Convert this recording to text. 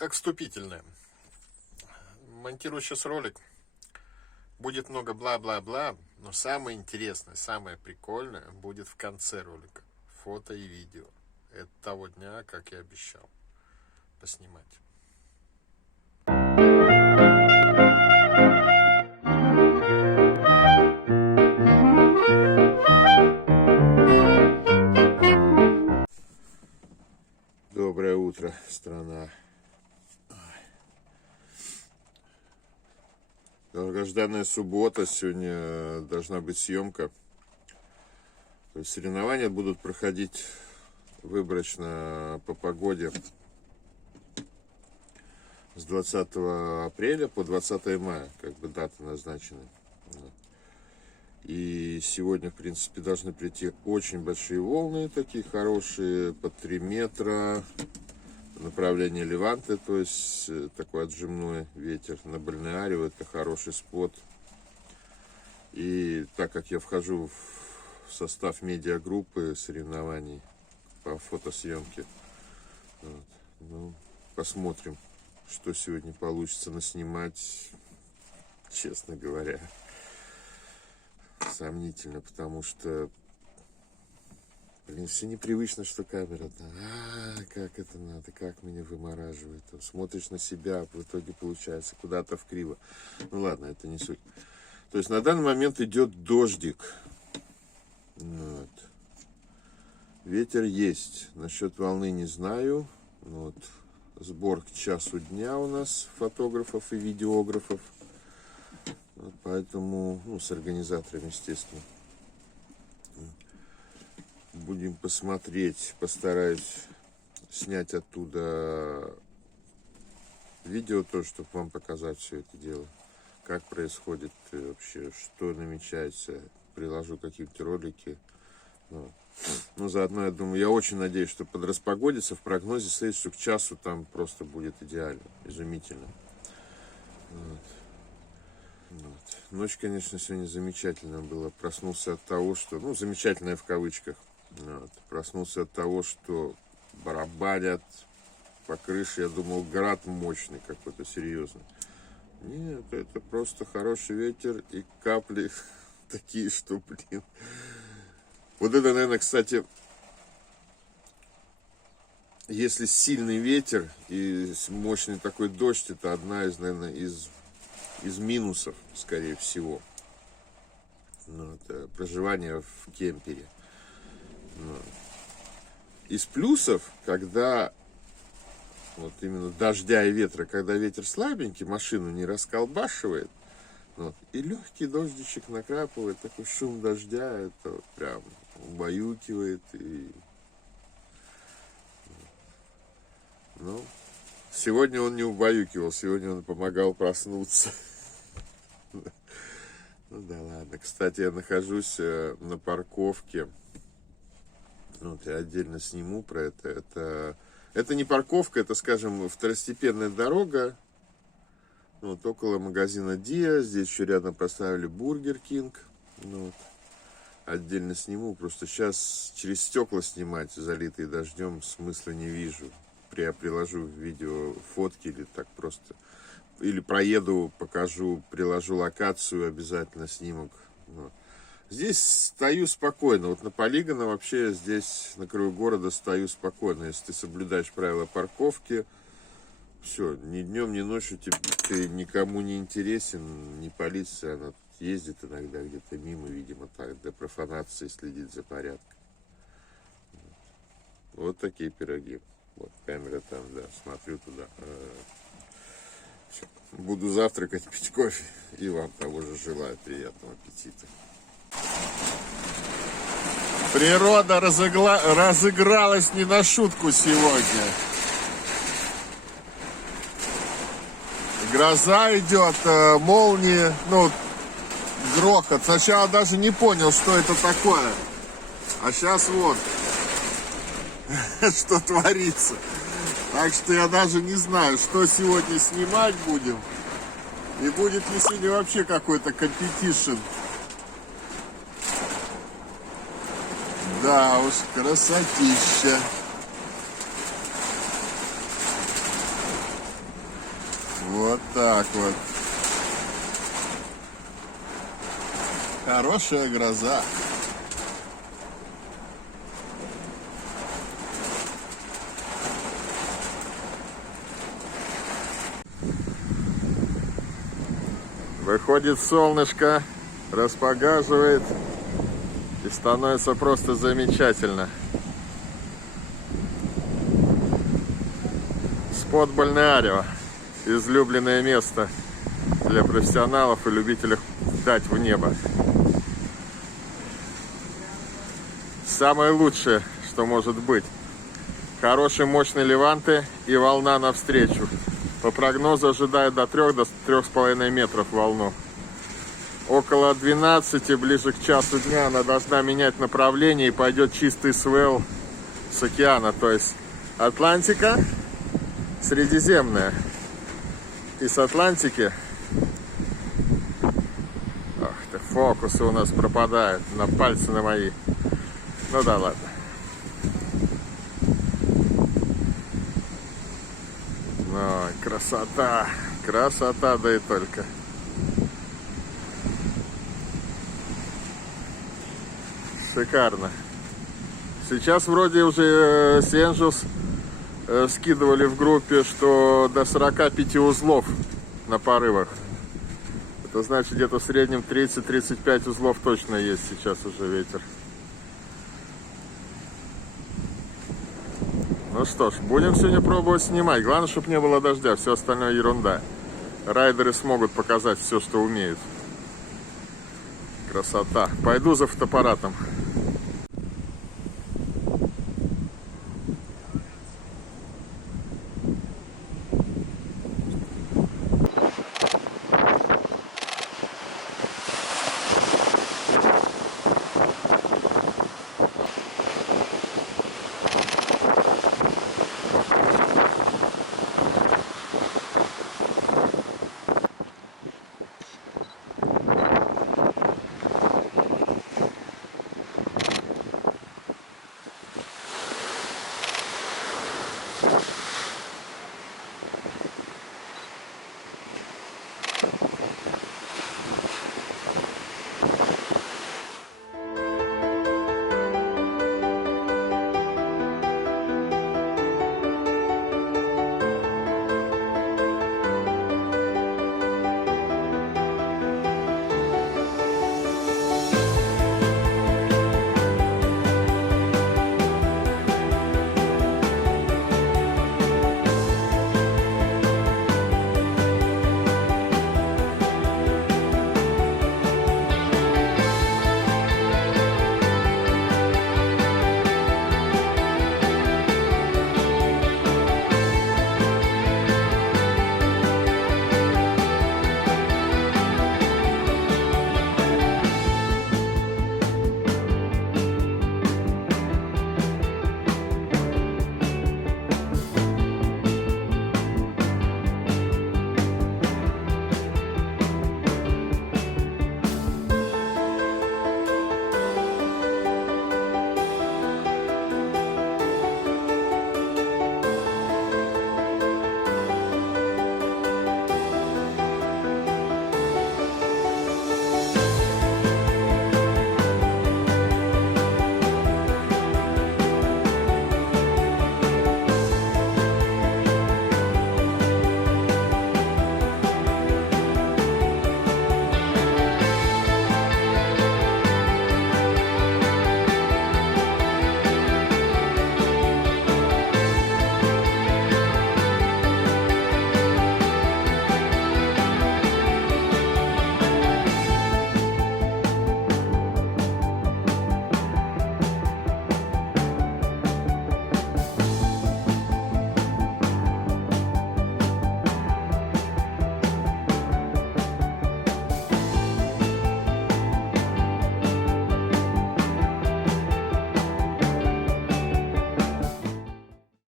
Как вступительное. Монтирую сейчас ролик. Будет много бла-бла-бла, но самое интересное, самое прикольное будет в конце ролика. Фото и видео. Это того дня, как я обещал поснимать. Доброе утро, страна. Долгожданная суббота, сегодня должна быть съемка. То есть соревнования будут проходить выборочно по погоде с 20 апреля по 20 мая, как бы даты назначены. И сегодня, в принципе, должны прийти очень большие волны, такие хорошие, по 3 метра. Направление Леванты, то есть такой отжимной ветер. На Бальнеарио это хороший спот. И так как я вхожу в состав медиагруппы соревнований по фотосъемке, вот, ну, посмотрим, что сегодня получится наснимать. Честно говоря, сомнительно, потому что, блин, все непривычно, что камера. Как это надо, как меня вымораживает. Смотришь на себя, в итоге получается куда-то вкриво. Ну ладно, это не суть. То есть на данный момент идет дождик. Вот. Ветер есть. Насчет волны не знаю. Вот. Сбор к часу дня у нас фотографов и видеографов. Вот поэтому, ну, с организаторами, естественно. Будем посмотреть, постараюсь снять оттуда видео, то, чтобы вам показать все это дело. Как происходит вообще, что намечается. Приложу какие-то ролики. Ну, заодно, я думаю, я очень надеюсь, что подраспогодится. В прогнозе стоит, что к часу там просто будет идеально, изумительно. Вот. Ночь, конечно, сегодня замечательная была. Проснулся от того, что... Ну, замечательная в кавычках. Вот. Проснулся от того, что барабанят по крыше. Я думал, град мощный какой-то, серьезный. Нет, это просто хороший ветер и капли такие, что, блин. Вот это, наверное, кстати, если сильный ветер и мощный такой дождь, это одна из, наверное, из минусов, скорее всего. Ну, это проживание в кемпере. Из плюсов, когда вот именно дождя и ветра, когда ветер слабенький, машину не расколбашивает, вот, и легкий дождичек накрапывает, такой шум дождя, это вот прям убаюкивает. И... Ну, сегодня он не убаюкивал, сегодня он помогал проснуться. Ну да ладно. Кстати, я нахожусь на парковке. Вот, я отдельно сниму про это. Это не парковка, это, скажем, второстепенная дорога. Вот, около магазина Диа. Здесь еще рядом поставили Бургер Кинг. Вот. Отдельно сниму. Просто сейчас через стекла снимать, залитые дождем, смысла не вижу. Я приложу в видео фотки или так просто. Или проеду, покажу, приложу локацию, обязательно снимок. Вот. Здесь стою спокойно. Вот на Полигона вообще здесь, на краю города, стою спокойно. Если ты соблюдаешь правила парковки, все, ни днем, ни ночью ты никому не интересен, ни полиция, она ездит иногда где-то мимо, видимо, так, для профанации следит за порядком. Вот такие пироги. Вот камера там, да, смотрю туда. Буду завтракать, пить кофе. И вам того же желаю приятного аппетита. Природа разыгралась не на шутку сегодня. Гроза идет, молнии, ну, грохот. Сначала даже не понял, что это такое. А сейчас вот, что творится. Так что я даже не знаю, что сегодня снимать будем. И будет ли сегодня вообще какой-то компетишн. Да уж, красотища. Вот так вот. Хорошая гроза. Выходит солнышко, распогаживает, и становится просто замечательно. Спот Бальнеарио. Излюбленное место для профессионалов и любителей дать в небо. Самое лучшее, что может быть. Хорошие мощные леванты и волна навстречу. По прогнозу ожидают до 3-3,5 метров волну. Около 12, ближе к часу дня, она должна менять направление и пойдет чистый свел с океана. То есть Атлантика, Средиземная. И с Атлантики... Ах ты, фокусы у нас пропадают на пальцы на мои. Ну да ладно. Ой, красота. Красота, да и только. Шикарно. Сейчас вроде уже Сенжус скидывали в группе, что до 45 узлов на порывах. Это значит, где-то в среднем 30-35 узлов точно есть сейчас уже ветер. Ну что ж, будем сегодня пробовать снимать. Главное, чтобы не было дождя, все остальное ерунда. Райдеры смогут показать все, что умеют. Красота. Пойду за фотоаппаратом.